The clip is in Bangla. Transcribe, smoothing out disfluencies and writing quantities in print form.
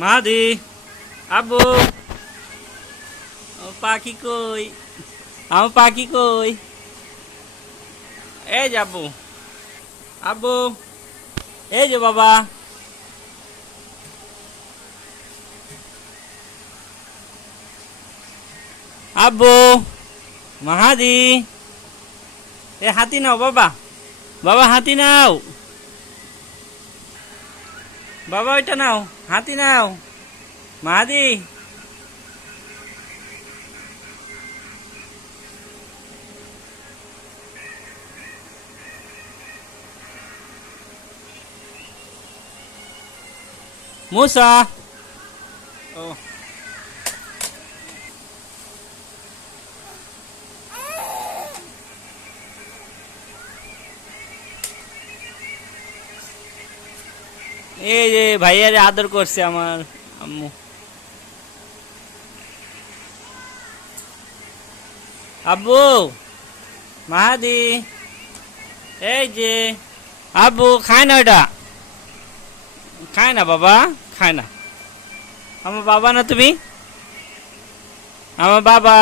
মাহাদি, আব্বু, ও পাখি কই? আমার পাখি কই? এই যে আব্বু, আব্বু, এই যে বাবা, আব্বু, মাহাদি, এ হাতি নাও বাবা, বাবা হাতি নাও, বাবা ওইটা নাও, হাতি নাও, মাহাদি। মুসা, ও এই যে ভাইয়ারে আদর করছে আমার আম্মু। আব্বু, মাহাদি, এই যে আব্বু খায় না ওটা, খায় না বাবা, খায় না। আমার বাবা না তুমি, আমার বাবা।